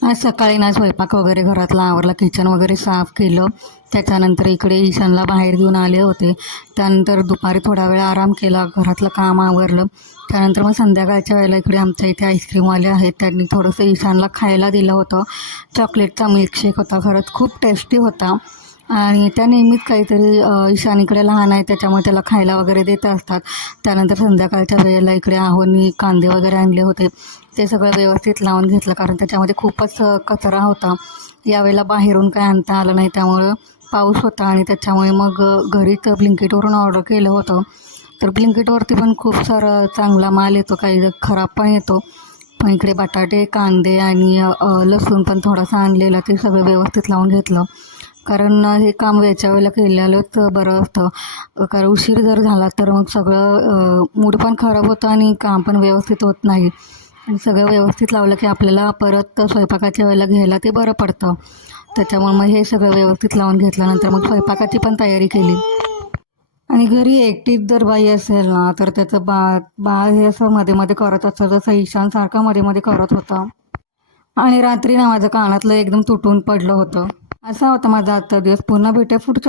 आज सकाळी ना स्वयंपाक वगैरे घरातला आवरला, किचन वगैरे साफ केलं. त्याच्यानंतर इकडे ईशानला बाहेर घेऊन आले होते. त्यानंतर दुपारी थोडा वेळ आराम केला, घरातलं काम आवरलं. त्यानंतर मग संध्याकाळच्या वेळेला इकडे आमच्या इथे आईस्क्रीमवाले आहेत, त्यांनी थोडंसं ईशानला खायला दिलं होतं. चॉकलेटचा मिल्कशेक होता, खरंच खूप टेस्टी होता. आणि त्या नेहमीच काहीतरी ईशान इकडे लहान आहे त्याच्यामुळे त्याला खायला वगैरे देत असतात. त्यानंतर संध्याकाळच्या वेळेला इकडे आहोनी कांदे वगैरे आणले होते, ते सगळं व्यवस्थित लावून घेतलं कारण त्याच्यामध्ये खूपच कचरा होता. यावेळेला बाहेरून काय आणता आलं नाही, त्यामुळं पाऊस होता आणि त्याच्यामुळे मग घरीच ब्लिंकिटवरून ऑर्डर केलं होतं. तर ब्लिंकिटवरती पण खूप सारा चांगला माल येतो, काही खराब पण येतो. पण इकडे बटाटे, कांदे आणि लसूण पण थोडासा आणलेला, ते सगळं व्यवस्थित लावून घेतलं. कारण हे काम वेळच्या वेळेला केलेलंच बरं असतं. कारण उशीर जर झाला तर मग सगळं मूड पण खराब होतं आणि काम पण व्यवस्थित होत नाही. आणि सगळं व्यवस्थित लावलं की आपल्याला परत स्वयंपाकाच्या वेळेला घ्यायला ते बरं पडतं. त्याच्यामुळे मग हे सगळं व्यवस्थित लावून घेतल्यानंतर मग स्वयंपाकाची पण तयारी केली. आणि घरी एकटीच जर बाई असेल ना तर त्याचं बाळ हे असं मध्ये मध्ये करत असतं, जसं ईशान सारखं मध्ये मध्ये करत होता. आणि रात्री ना माझं कानातलं एकदम तुटून पडलं होतं. असा होता माझा आजचा दिवस. पुन्हा भेटूया पुढच्या